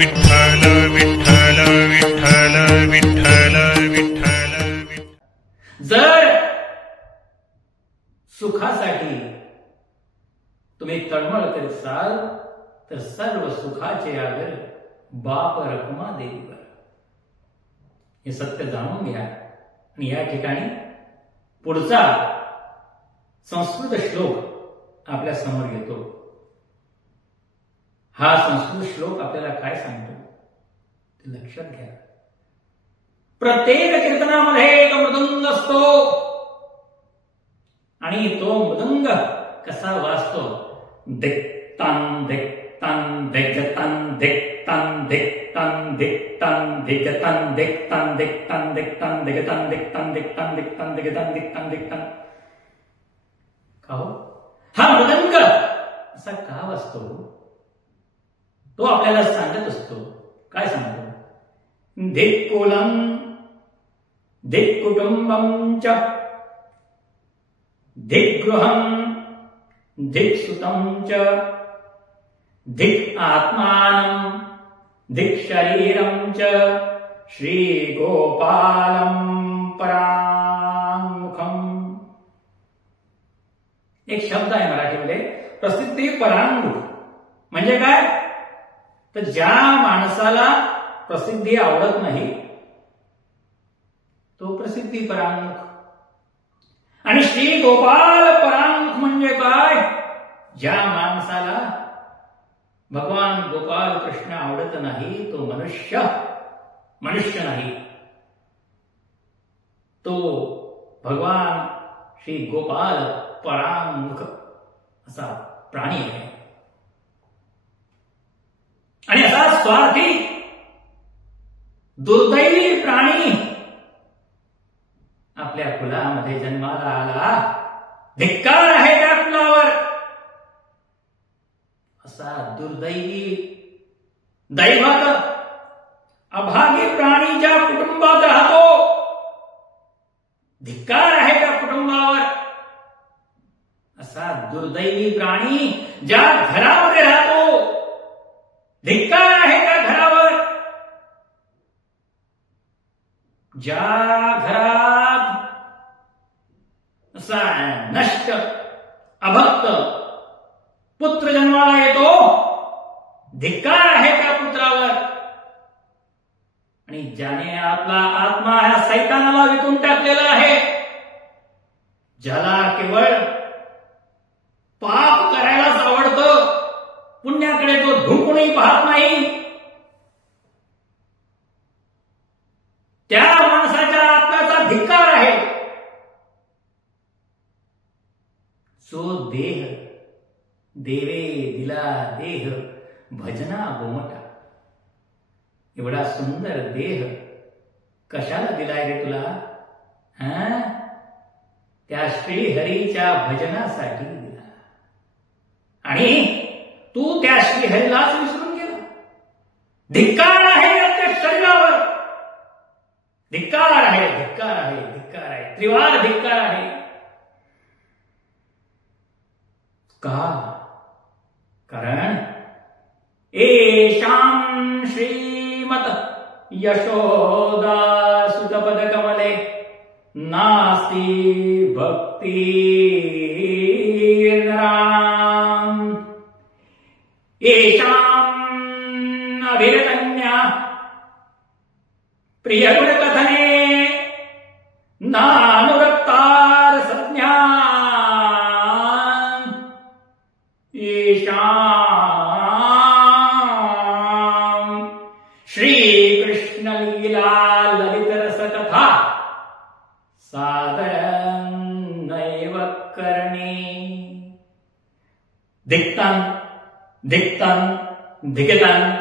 विठ्ठल विठ्ठल विठ्ठल विठ्ठल विठ्ठल जर सुखासाठी तुम्ही तळमळ करीत असाल तर सर्व सुखाचे आगर बाप रखुमा देवीवर. हे सत्य जाणून घ्या. आणि या ठिकाणी पुढचा संस्कृत श्लोक आपल्या समोर येतो. हा संस्कृत श्लोक आपल्याला काय सांगतो ते लक्षात घ्या. प्रत्येक कीर्तनामध्ये एक मृदंग असतो आणि तो मृदंग कसा वाजतो. दिक तान दिक तान दिग तान दिक तान दिक तान दिक तान दिग तान दिक तान दिक तान दिक तान दिग तान दिक तान दिक तान दिक तान दिग तान दिक तान दिक तान. का हो हा मृदंग असा का वाजतो तो आपल्याला सांगत असतो. काय सांगतो. धिक्कुलं धिक्कुटुंबं च धिक्गृहं धिक्सुतं च धिक् आत्मानं धिक् शरीरं च श्रीगोपालं पराङ्मुखम्. एक शब्द आहे मराठीमध्ये प्रसिद्धी पराङ्मुख. म्हणजे काय तर ज्या माणसाला प्रसिद्धी आवडत नाही तो प्रसिद्धी पराङ्मुख. आणि श्री गोपाल पराङ्मुख म्हणजे काय. ज्या माणसाला भगवान गोपाल कृष्ण आवडत नाही तो मनुष्य नाही. तो भगवान श्री गोपाल पराङ्मुख असा प्राणी आहे. आणि असा स्वार्थी दुर्दैवी प्राणी आपल्या कुलामध्ये जन्माला आला. धिक्कार आहे त्या कुलावर. असा दुर्दैवी दैवात अभागी प्राणीच्या कुटुंबात राहतो. धिक्कार आहे त्या कुटुंबावर. असा दुर्दैवी प्राणी ज्या घरामध्ये राहतो. धिक्कार आहे त्या घरावर. ज्या घरात असा नष्ट अभक्त पुत्र जन्माला येतो. धिक्कार आहे त्या पुत्रावर. आणि ज्याने आपला आत्मा ह्या सैतानाला विकून टाकलेला आहे. ज्याला केवळ पाप करायलाच आवडतं. पुण्याकडे तो ढुंकूनही पाहत नाही. त्या माणसाच्या आत्म्याचा धिक्कार आहे. जो देह देवे दिला देह भजना गोमटा. एवढा सुंदर देह कशाला दिलाय रे तुला. त्या श्रीहरीच्या भजनासाठी दिला. आणि तू त्या श्रीहरीलाच विसरून गेला. धिक्कार आहे त्या शरीरावर. धिक्कार आहे धिक्कार आहे धिक्कार आहे. त्रिवार धिक्कार आहे. का कारण एषां श्रीमत यशोदा सुतपदकमले नास्ति भक्ति नराणाम्. एषां अभिरतन्या प्रियगुणकथने नानुरक्तार संज्ञा. श्रीकृष्ण लीला ललित रस कथा सादरं नैव करणे. धिक्तं धिक्तं धिक्तं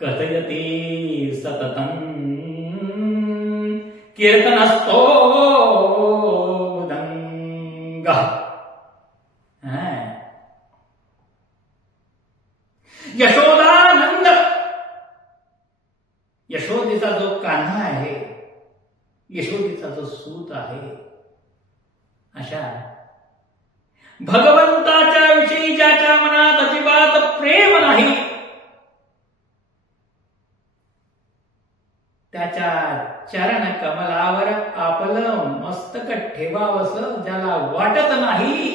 कथयति सततं कीर्तनस्थो मृदंगः. यशोदानंद यशोदेचा जो कान्हा आहे. यशोदेचा जो सूत आहे. अशा भगवंताच्या विषयी ज्याच्या मनात अजिबात प्रेम नाही त्याच्या चरण कमलावर आपलं मस्तक ठेवावंसं ज्याला वाटत नाही,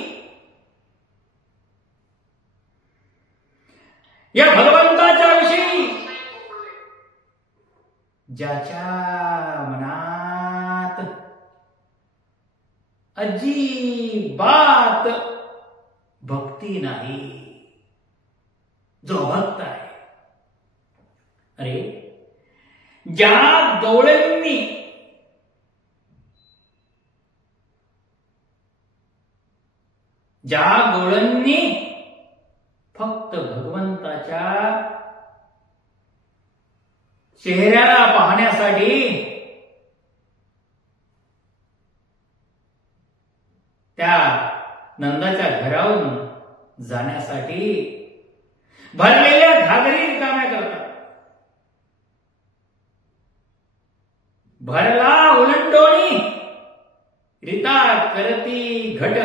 या भगवंताच्या विषयी ज्याच्या मनात अजिबात भक्ती नाही, जो भक्त आहे, अरे ज्या गवळणींनी फक्त भगवंताच्या चेहऱ्याला पाहण्यासाठी त्या नंदाच्या घरावरून जाण्यासाठी भरलेल्या घागरी रिकाम्या करतात. भरला उलंडोणी रीता करती घट,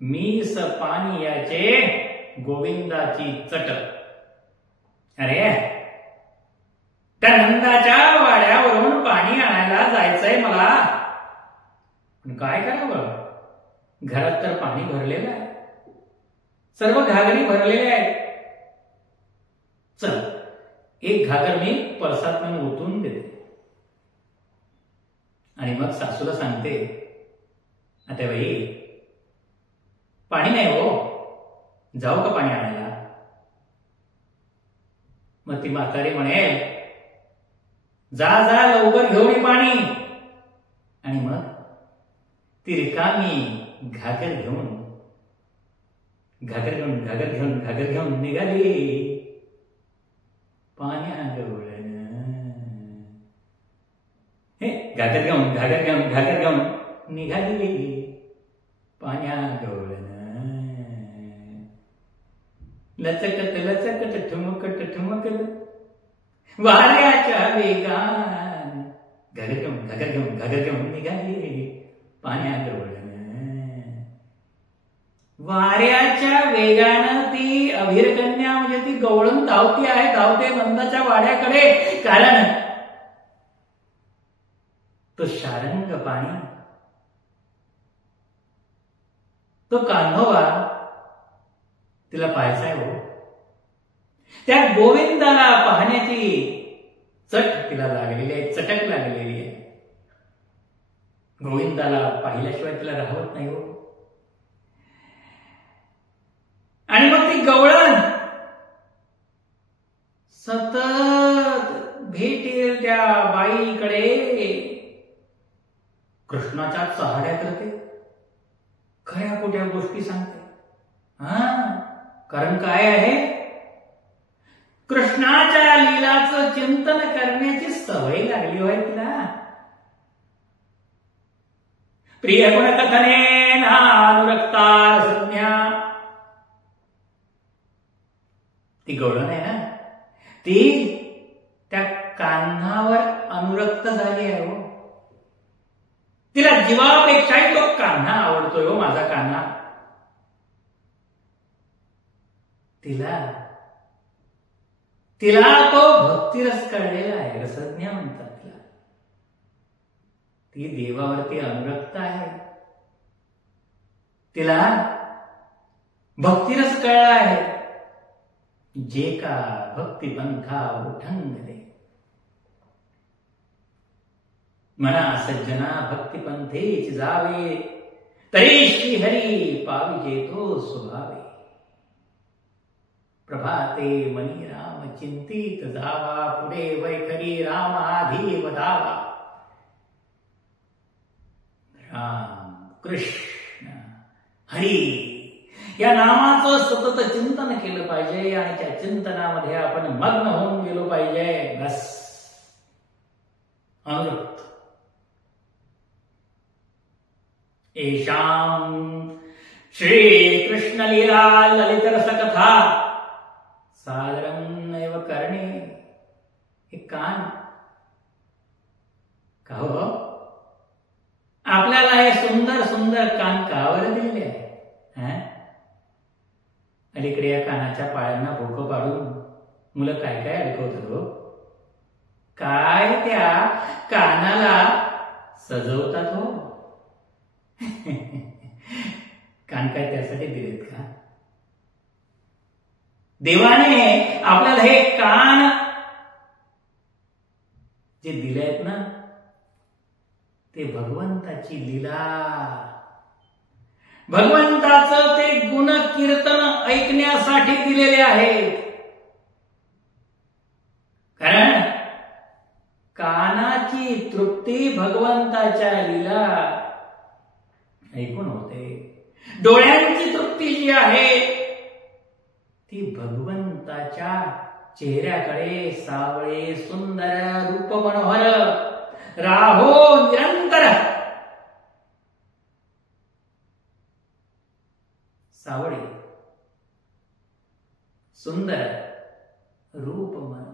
मीस पाणी याचे गोविंदाची चट. अरे त्या नंदाच्या वाड्यावरून पाणी आणायला जायचंय मला, पण काय करावं, घरात तर पाणी भरलेलं आहे, सर्व घागरी भरलेल्या आहेत. चल एक घागर मी परसात ओतून देते आणि मग सासूला सांगते, आता बाई पाणी नाही हो, जाऊ का पाणी आणायला? मग ती म्हातारी म्हणेल, जा जा लवकर घेऊन ये पाणी. आणि मग ती रिकामी घागर घेऊन निघाली पाण्याजवळन. हे घागर घेऊन निघाली पाण्याजवळन. लचकत ठुमकत वाऱ्याच्या वेगान घागर घेऊन निघाली पाण्याजवळन. वाऱ्याच्या वेगानं ती अभिरकन्या म्हणजे ती गवळण धावते नंदाच्या वाड्याकडे. कारण तो शारंग पाणी, तो कान्होबा तिला पाहायचा आहे हो. त्या गोविंदाला पाहण्याची चट तिला लागलेली आहे, चटक लागलेली आहे. गोविंदाला पाहिल्याशिवाय तिला राहत नाही हो. आणि मग ती गवळण सतत भेटेल त्या बाईकडे कृष्णाच्या चहाड्या करते, खऱ्या खोट्या गोष्टी सांगते. कारण काय आहे, कृष्णाच्या लीलाचं चिंतन करण्याची सवय लागली होय तिला. प्रिय गुणकथने अनुरक्ता संज्ञा. ती गवळण आहे ना, ती त्या कान्हावर अनुरक्त झाली आहे हो. तिला जीवापेक्षाही तो कान्हा आवडतोय हो, माझा कान्हा. तिला तो भक्तिरस कळलेला आहे, रसज्ञा म्हणतात तिला. ती देवावरती अनुरक्त आहे, तिला भक्तिरस कळला आहे. जे का भक्तिपंथा उठंगले, मना सज्जना भक्तिपंथेच जावे, तरी श्रीहरी पाविजे तो स्वभावे. प्रभाते मनी राम चिंतित जावा, पुढे वैखरी राम आधी वदावा. राम कृष्ण हरी या नामाचं सतत चिंतन केलं पाहिजे आणि त्या चिंतनामध्ये आपण मग्न होऊन गेलो पाहिजे. बस अनुरक्त. एषाम श्री कृष्ण लीला ललित रस कथा सादरम नैव करणे. हे कान का हो, आपल्याला हे सुंदर सुंदर कान कावर दिले आहे? अलीकडे या कानाच्या पायांना भोकं पाडून मुलं काय काय अडकवतात हो. काय त्या कानाला सजवतात हो. कान काय त्यासाठी दिलेत का? देवाने आपल्याला हे कान जे दिले आहेत ना, ते भगवंताची लीला, भगवंताचं ते गुण कीर्तन ऐकण्यासाठी दिलेले आहेत. कारण कानाची तृप्ती भगवंताच्या लीला ऐकून होते. डोळ्यांची तृप्ती जी आहे ती भगवंताच्या चेहऱ्याकडे सावळे सुंदर रूप मनोहर राहो निरंतर सावळे सुंदर रूप मनोहर.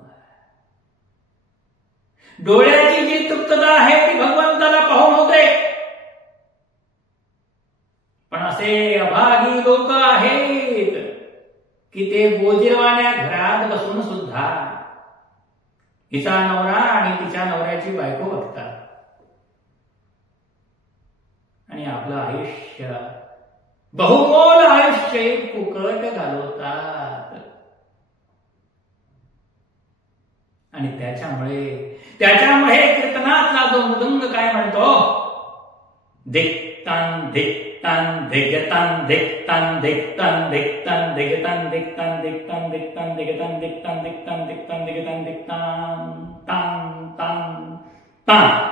डोळ्याची जी तृप्तता आहे ती भगवंताला पाहून होते. पण असे अभागी लोक आहेत की ते बोजिरवाण्या घरात बसून सुद्धा हिचा नवरा आणि तिच्या नवऱ्याची बायको बघतात आणि आपलं आयुष्य, बहुमोल आयुष्य फुकट घालवतात. आणि त्याच्यामुळे कीर्तनातला जो मृदंग काय म्हणतो, दिक्तान दिक्तान दिगतान दिक्तान दिक्तान दिक्तान दिगतान दिक्तान दिक्तान दिक्तान दिगतान दिक्तान दिक्तान दिक्तान दिगतान दिक्तान तान तान तान